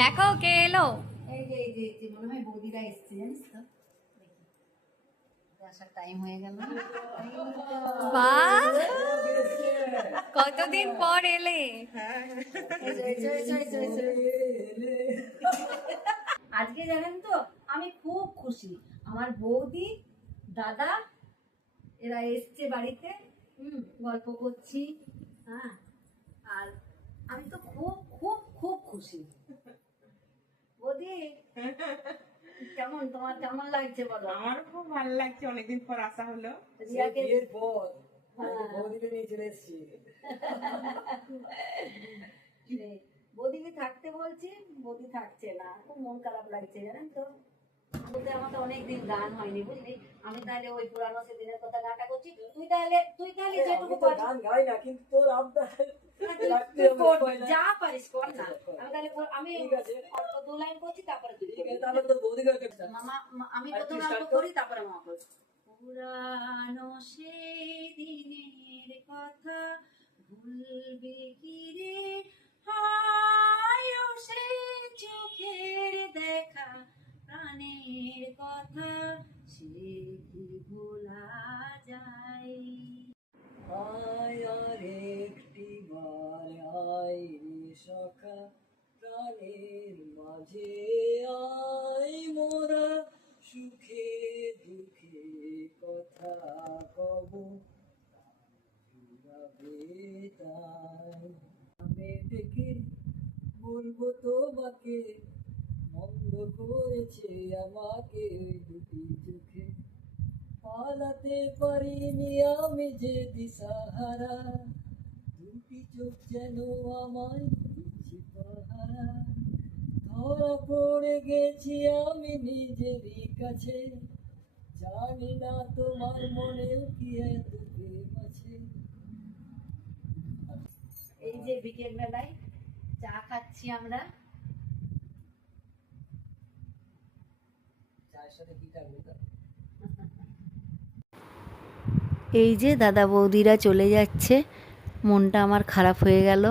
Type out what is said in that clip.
দেখো কে এলো। এই যে মনে হয় বৌদিরা এসছে, জানিস তো? আসার টাইম হয়ে গেল। বাহ, কতদিন পর এলে। আজকে জানেন তো আমি খুব খুশি, আমার বৌদি দাদা এরা এসছে বাড়িতে, গল্প করছি। হ্যাঁ, আর আমি তো খুব খুব খুব খুশি। বৌদি কেমন, তোমার কেমন লাগছে বলো? আমার খুব ভালো লাগছে, অনেকদিন পর আসা হলো। রিয়াকে বিয়ের পর বৌদিকে নিয়ে চলে এসেছি। বৌদিকে থাকতে বলছি, বৌদি থাকছে না, খুব মন খারাপ লাগছে জানেন তো। বলতে আমার তো অনেকদিন গান হয়নি বুঝলি, আমি তাহলে ওই পুরানো সেদিনের কথা গানটা করছি, তুই তাহলে যেটুকু আমি তো গান গাই না, কিন্তু তোর আবদার যা পারিস কর না। আমি তাহলে আমি ঠিক আছে। অল্প 2 লাইন করছি, তারপরে তুই ঠিক আছে, তাহলে তো বৌদিকে মামা আমি আর প্রথমে তুই অল্প start কর। করি, তারপরে মামা করি। পুরানো সেই দিনের কথা ভুলবে কি রে, হায় ও সে চোখের দেখা, প্রাণের কথা সে কি ভোলা যায়। আয় আর একটি বার আয় রে সখা, প্রাণের মাঝে আয় মোরা, সুখে দুঃখে কথা কব, জুড়াবে তাই। আমি ডেকে বলবো তোমাকে, মন্দ করেছে আমাকে দুটি চোখে, পালাতে পারিনি আমি যে দিশাহারা, দুটি চোখ যেন আমায় দিচ্ছে পাহারা, ধরা পড়ে গেছি আমি নিজেরই কাছে, জানি না তোমার মনেও কি এত প্রেম আছে। এই যে বিকেল বেলায় চা খাচ্ছি আমরা। চায়ের সাথে কি থাকবে তা? এই যে দাদা বৌদিরা চলে যাচ্ছে, মনটা আমার খারাপ হয়ে গেল।